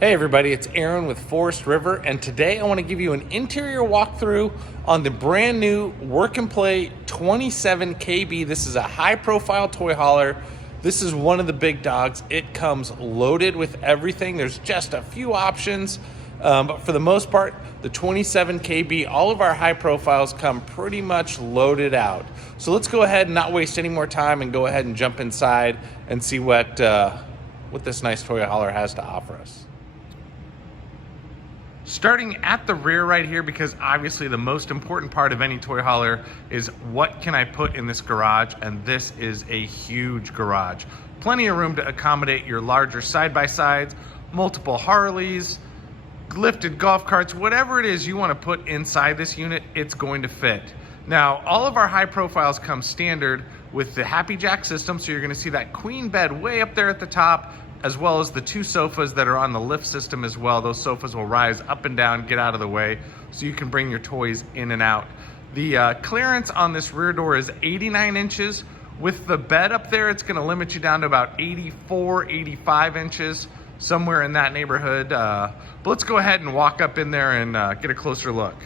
Hey everybody, it's Aaron with Forest River, and today I want to give you an interior walkthrough on the brand new Work and Play 27 KB. This is a high profile toy hauler. This is one of the big dogs. It comes loaded with everything. There's just a few options, but for the most part, the 27 KB, all of our high profiles come pretty much loaded out. So let's go ahead and not waste any more time and go ahead and jump inside and see what this nice toy hauler has to offer us. Starting at the rear right here, because obviously the most important part of any toy hauler is what can I put in this garage, and this is a huge garage. Plenty of room to accommodate your larger side-by-sides, multiple Harleys, lifted golf carts, whatever it is you want to put inside this unit, it's going to fit. Now, all of our high profiles come standard with the Happy Jack system, so you're going to see that queen bed way up there at the top, as well as the two sofas that are on the lift system as well. Those sofas will rise up and down, get out of the way, so you can bring your toys in and out. The clearance on this rear door is 89 inches. With the bed up there, it's gonna limit you down to about 84, 85 inches, somewhere in that neighborhood. But let's go ahead and walk up in there and get a closer look.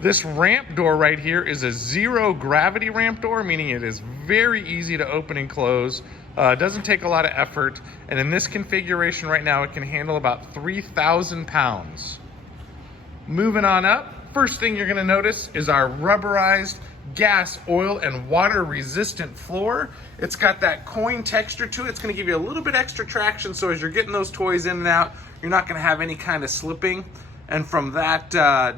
This ramp door right here is a zero gravity ramp door, meaning it is very easy to open and close. It doesn't take a lot of effort, and in this configuration right now, it can handle about 3,000 pounds. Moving on up, first thing you're gonna notice is our rubberized gas, oil, and water resistant floor. It's got that coin texture to it. It's gonna give you a little bit extra traction, so as you're getting those toys in and out, you're not gonna have any kind of slipping. And from that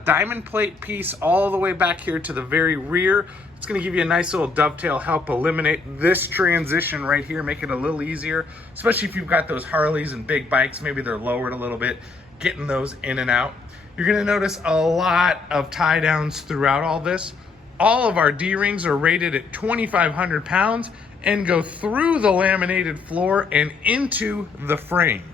diamond plate piece all the way back here to the very rear, it's gonna give you a nice little dovetail, help eliminate this transition right here, make it a little easier, especially if you've got those Harleys and big bikes, maybe they're lowered a little bit, getting those in and out. You're gonna notice a lot of tie downs throughout all this. All of our D-rings are rated at 2,500 pounds and go through the laminated floor and into the frame.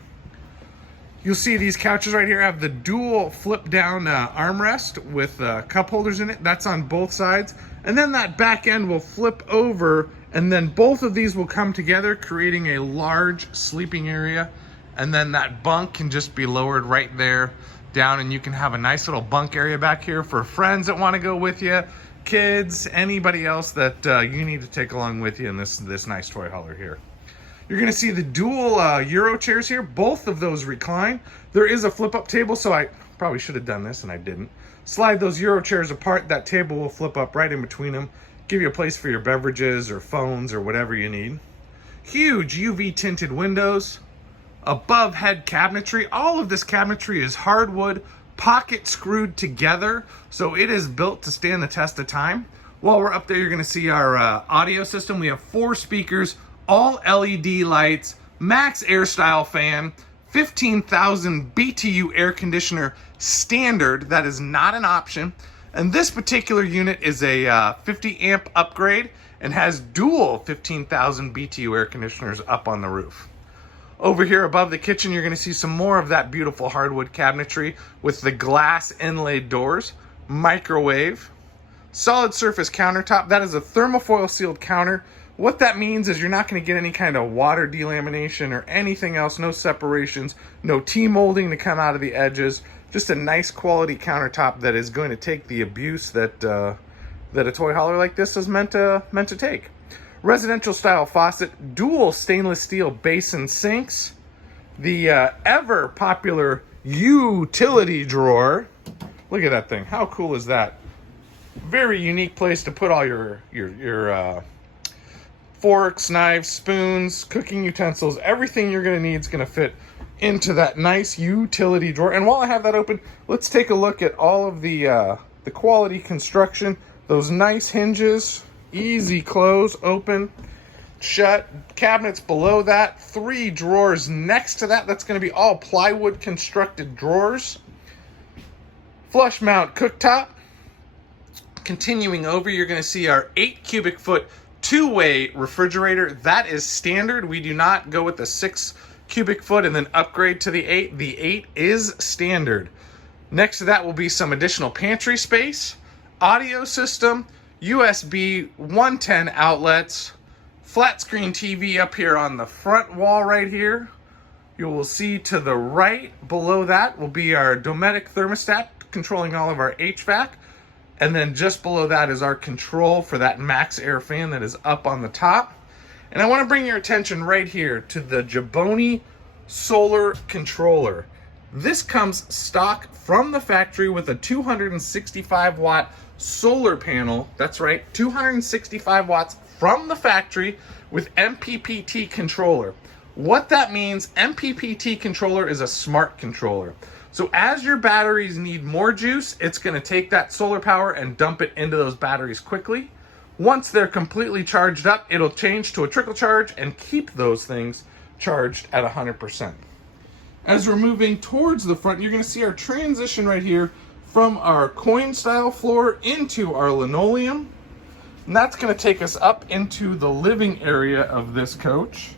You'll see these couches right here have the dual flip down armrest with cup holders in it. That's on both sides. And then that back end will flip over, and then both of these will come together, creating a large sleeping area. And then that bunk can just be lowered right there down, and you can have a nice little bunk area back here for friends that want to go with you, kids, anybody else that you need to take along with you in this nice toy hauler here. You're gonna see the dual Euro chairs here. Both of those recline. There is a flip-up table, so I probably should have done this and I didn't. Slide those Euro chairs apart. That table will flip up right in between them. Give you a place for your beverages or phones or whatever you need. Huge UV tinted windows. Above head cabinetry. All of this cabinetry is hardwood, pocket screwed together, so it is built to stand the test of time. While we're up there, you're gonna see our audio system. We have 4 speakers, all LED lights, max air style fan, 15,000 BTU air conditioner standard. That is not an option. And this particular unit is a 50 amp upgrade and has dual 15,000 BTU air conditioners up on the roof. Over here above the kitchen, you're gonna see some more of that beautiful hardwood cabinetry with the glass inlaid doors, microwave, solid surface countertop. That is a thermofoil sealed counter. What that means is you're not going to get any kind of water delamination or anything else, no separations, no T-molding to come out of the edges, just a nice quality countertop that is going to take the abuse that a toy hauler like this is meant to take. Residential style faucet, dual stainless steel basin sinks, the ever popular utility drawer. Look at that thing. How cool is that? Very unique place to put all your forks, knives, spoons, cooking utensils. Everything you're going to need is going to fit into that nice utility drawer. And while I have that open, let's take a look at all of the quality construction. Those nice hinges, easy close, open, shut. Cabinets below that, 3 drawers next to that. That's going to be all plywood constructed drawers. Flush mount cooktop. Continuing over, you're going to see our 8 cubic foot 2-way refrigerator. That is standard. We do not go with the 6 cubic foot and then upgrade to the 8. The 8 is standard. Next to that will be some additional pantry space, audio system, USB 110 outlets, flat screen TV up here on the front wall right here, You will see to the right below that will be our Dometic thermostat controlling all of our HVAC. And then just below that is our control for that max air fan that is up on the top. And I want to bring your attention right here to the Giboni solar controller. This comes stock from the factory with a 265 watt solar panel. That's right, 265 watts from the factory with MPPT controller. What that means, MPPT controller is a smart controller. So as your batteries need more juice, it's going to take that solar power and dump it into those batteries quickly. Once they're completely charged up, it'll change to a trickle charge and keep those things charged at 100%. As we're moving towards the front, you're going to see our transition right here from our coin style floor into our linoleum. And that's going to take us up into the living area of this coach.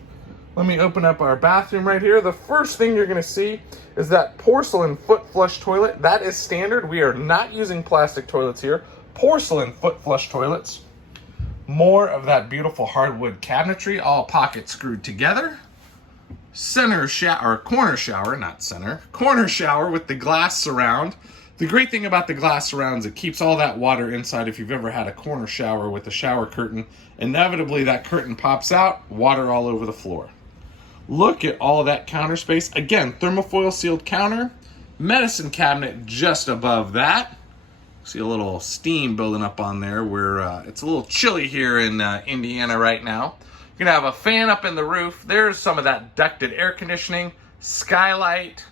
Let me open up our bathroom right here. The first thing you're going to see is that porcelain foot flush toilet. That is standard. We are not using plastic toilets here. Porcelain foot flush toilets. More of that beautiful hardwood cabinetry, all pocket screwed together. Corner shower with the glass surround. The great thing about the glass surround is it keeps all that water inside. If you've ever had a corner shower with a shower curtain, inevitably that curtain pops out, water all over the floor. Look at all that counter space. Again, thermofoil sealed counter, medicine cabinet just above that. See a little steam building up on there where it's a little chilly here in Indiana right now. You're gonna have a fan up in the roof. There's some of that ducted air conditioning, skylight,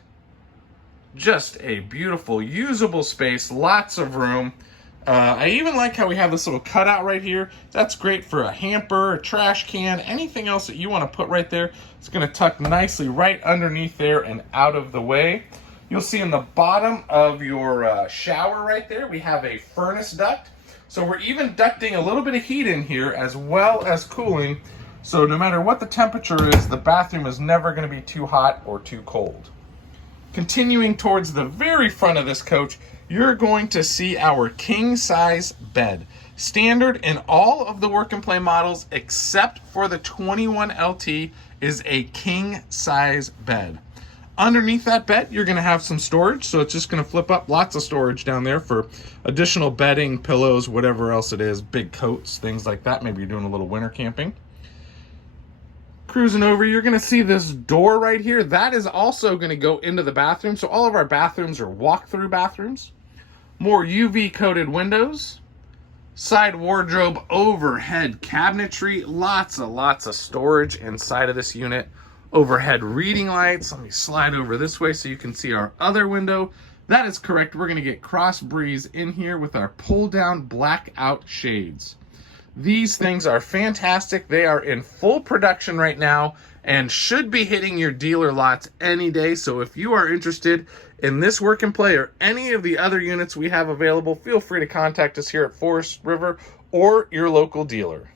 just a beautiful, usable space, lots of room. I even like how we have this little cutout right here. That's great for a hamper, a trash can, anything else that you want to put right there. It's going to tuck nicely right underneath there and out of the way. You'll see in the bottom of your shower right there, we have a furnace duct. So we're even ducting a little bit of heat in here as well as cooling. So no matter what the temperature is, the bathroom is never going to be too hot or too cold. Continuing towards the very front of this coach, you're going to see our king size bed. Standard in all of the work and play models except for the 21LT is a king size bed. Underneath that bed, you're going to have some storage, so it's just going to flip up. Lots of storage down there for additional bedding, pillows, whatever else it is, big coats, things like that. Maybe you're doing a little winter camping. Cruising over, you're going to see this door right here. That is also going to go into the bathroom. So all of our bathrooms are walk-through bathrooms. More UV-coated windows. Side wardrobe, overhead cabinetry. Lots of storage inside of this unit. Overhead reading lights. Let me slide over this way so you can see our other window. That is correct. We're going to get cross breeze in here with our pull-down blackout shades. These things are fantastic. They are in full production right now and should be hitting your dealer lots any day. So if you are interested in this work and play or any of the other units we have available, feel free to contact us here at Forest River or your local dealer.